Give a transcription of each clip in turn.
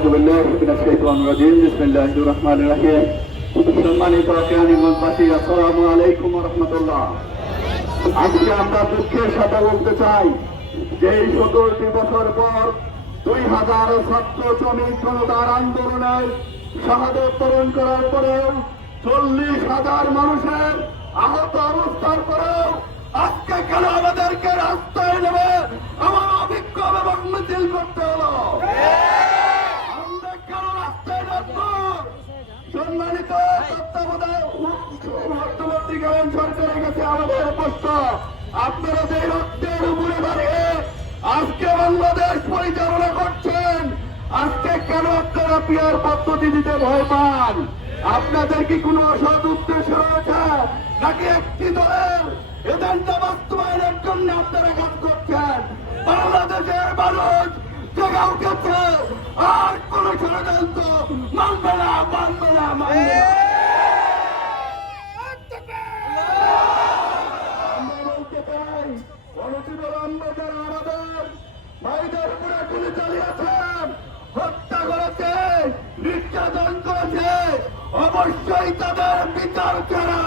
আউযু বিল্লাহি মিনাশ আসসালামু আলাইকুম ওয়া রাহমাতুল্লাহ আজকে আমরা দুঃখের সাথে বলতে চাই যে এই সতেরোটি বছর পর দুই হাজার ছাত্র শ্রমিক জনতার আন্দোলনের শাহাদত করার পরে চল্লিশ হাজার মানুষের আহত অবস্থার পরেও আজকে কেন আমাদেরকে আপনারা যে রক্তের উপরে দাঁড়িয়ে আজকে বাংলাদেশ পরিচালনা করছেন আজকে কেন আপনারা পিয়ার পদ্ধতি দিতে ভয় পান আপনাদের কি কোনো অসৎ উদ্দেশ্য রয়েছে নাকি একটি দলের এজেন্ডা বাস্তবায়নের জন্য আপনারা কাজ করছেন বাংলাদেশের মানুষ জেগে উঠেছে আর কোন ষড়যন্ত্র মানবে না মানবে না মানবে না আমরা বলতে চাই অনতিবিলম্বে হত্যা করেছে। নির্যাতন করেছে। অবশ্যই তাদের বিচার ছাড়া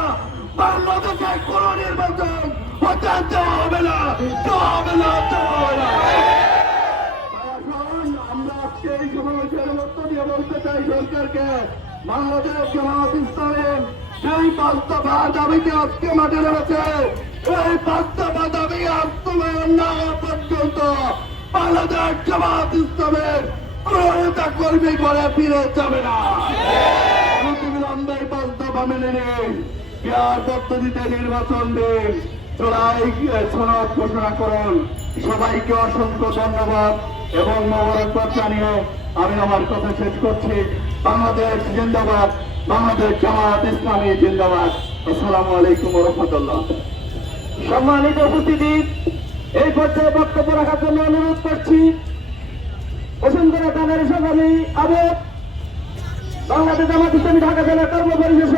বাংলাদেশে কোন নির্বাচন হতে হবে না হবে না দেওয়া আমরা আজকে এই সমাবেশের মধ্য দিয়ে বলতে চাই সরকারকে। বাংলাদেশ জামাত ইসলামের সেই দফা দাবিকে আজকে মাঠে নেমেছে, এই দফা দাবি বাস্তবায়ন না পর্যন্ত বাংলাদেশ জামাত ইসলামের প্রয়োগিতা কর্মী করে ফিরে যাবে না। সনদ ঘোষণা করুন। সবাইকে অসংখ্য ধন্যবাদ এবং মোবারকবাদ জানিয়ে আমি আমার কথা শেষ করছি। বাংলাদেশ জিন্দাবাদ। বাংলাদেশ জামাত ইসলামী জিন্দাবাদ। আসসালামু আলাইকুম রহমতুল্লাহ। সম্মানিত উপস্থিতি এই পর্যায়ে বক্তব্য রাখার জন্য অনুরোধ করছি, বসুন্ধরা থানার সভাপতি আবেদ বাংলাদেশ জামাত ইসলামী ঢাকা জেলা কর্ম পরিষদ